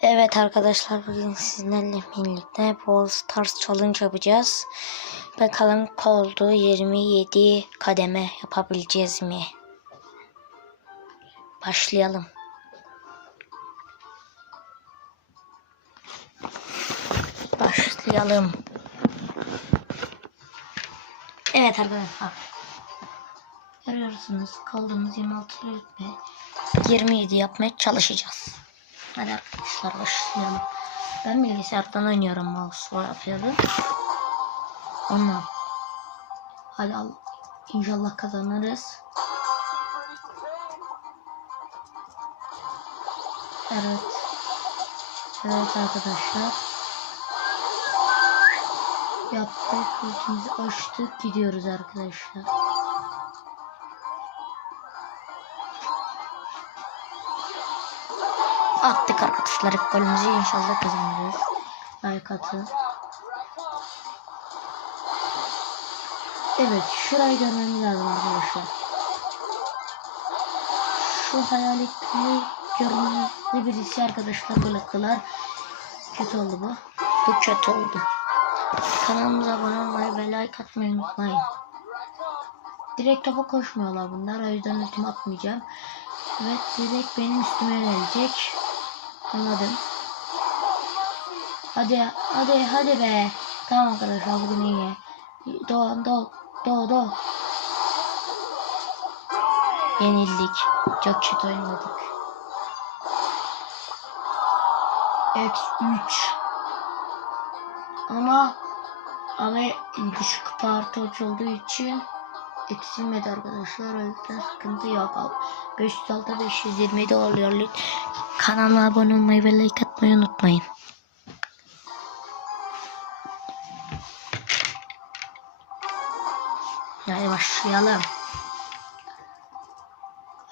Evet arkadaşlar bugün sizlerle birlikte Brawl Stars Challenge yapacağız. Bakalım koldu 27 kademe yapabileceğiz mi? Başlayalım. Başlayalım. Evet arkadaşlar. Görüyorsunuz kaldığımız 26 rütbe 27 yapmaya çalışacağız. Hadi arkadaşlar başlayalım. Ben bilgisayardan oynuyorum mouse'la yapıyorum. Ondan. Hadi al. İnşallah kazanırız. Evet. Evet arkadaşlar. Yaptık. Ultimizi açtık. Gidiyoruz arkadaşlar. Attık arkadaşlar golümüzü inşallah kazanırız. Like atın. Evet şurayı görmemiz lazım arkadaşlar. Şu hayaletli görünümlü birisi arkadaşlar gol attılar. Kötü oldu bu. Bu kötü oldu. Kanalımıza abone olmayı ve like atmayı unutmayın. Direkt topa koşmuyorlar bunlar. O yüzden ultim atmayacağım. Evet direkt benim üstüme gelecek. Anladım. Hadi hadi hadi be. Tamam arkadaşlar bugün iyi. Do do do do. Yenildik. Çok kötü oynadık. X 3 ama ama düşük parti olduğu için eksilmedi arkadaşlar. O yüzden sıkıntı yok. 506 527 oluyor. Kanalıma abone olmayı ve like atmayı unutmayın. Hadi başlayalım.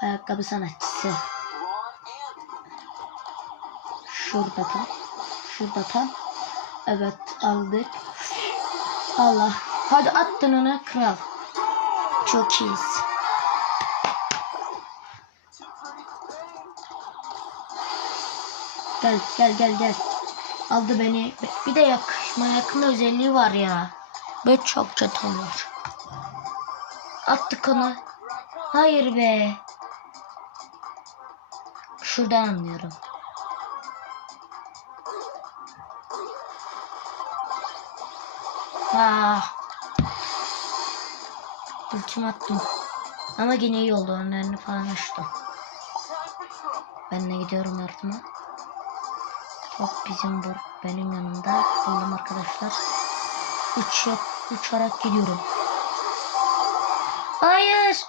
Ayakkabı sanatçısı. Şurada tam. Şurada tam. Evet aldık. Allah. Hadi attın onu kral. Çok iyiyiz. Gel gel gel gel. Aldı beni. Bir de yakışma yakın özelliği var ya. Böyle çok kötü olur. Attık onu. Hayır be. Şuradan anlıyorum. Ah. Ultim attım. Ama yine iyi oldu. Önlerini falan açtım. Ben de gidiyorum yardıma. Top bizim bu benim yanımda. Buldum arkadaşlar. Uç uçarak gidiyorum. Hayır.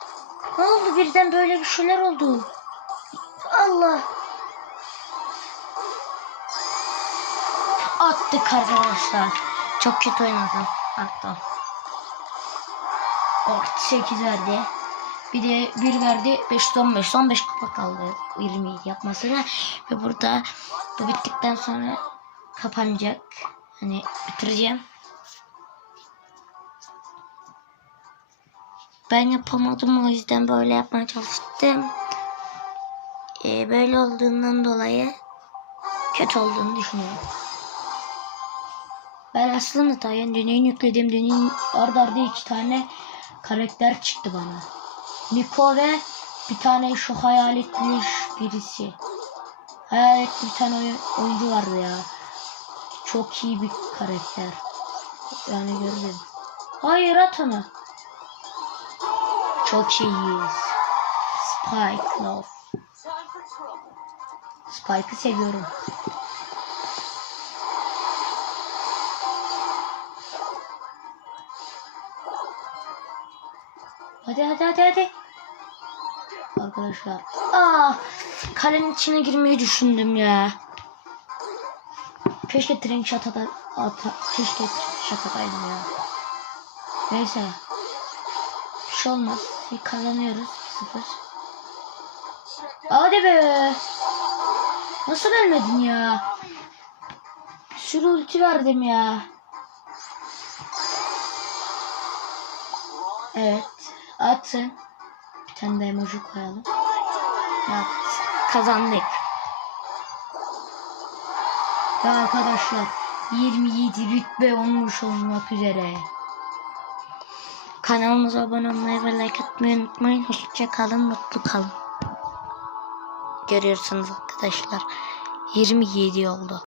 Ne oldu birden böyle bir şeyler oldu. Allah. Attık arkadaşlar. Çok kötü oynadım. Hatta. Artı 8 verdi. Bir de 1 verdi. 5 15. Son 5 kupa kaldı. 20 yapmasına. Ve burada bu bittikten sonra kapanacak. Hani bitireceğim. Ben yapamadım o yüzden böyle yapmaya çalıştım. Ee, böyle olduğundan dolayı kötü olduğunu düşünüyorum. Ben aslında Tayyip Düney'in yüklediğim Düney'in arda arda iki tane karakter çıktı bana. Niko ve bir tane şu hayaletli birisi. Hayaletli bir tane oyun, oyuncu vardı ya. Çok iyi bir karakter. Yani gördüm. Hayır at onu. Çok iyiyiz. Spike Love. Spike'ı seviyorum. Hadi hadi hadi hadi. Arkadaşlar. Aa, kalenin içine girmeyi düşündüm ya. Keşke tren şatada ata, keşke şatadaydım ya. Neyse. Bir şey olmaz. Bir kazanıyoruz. Sıfır. Hadi be. Nasıl ölmedin ya? Bir sürü ulti verdim ya. Evet. Atın. Tane de emoji koyalım. Evet. Kazandık. Ve arkadaşlar 27 rütbe olmuş olmak üzere. Kanalımıza abone olmayı ve like atmayı unutmayın. Hoşça kalın, mutlu kalın. Görüyorsunuz arkadaşlar. 27 oldu.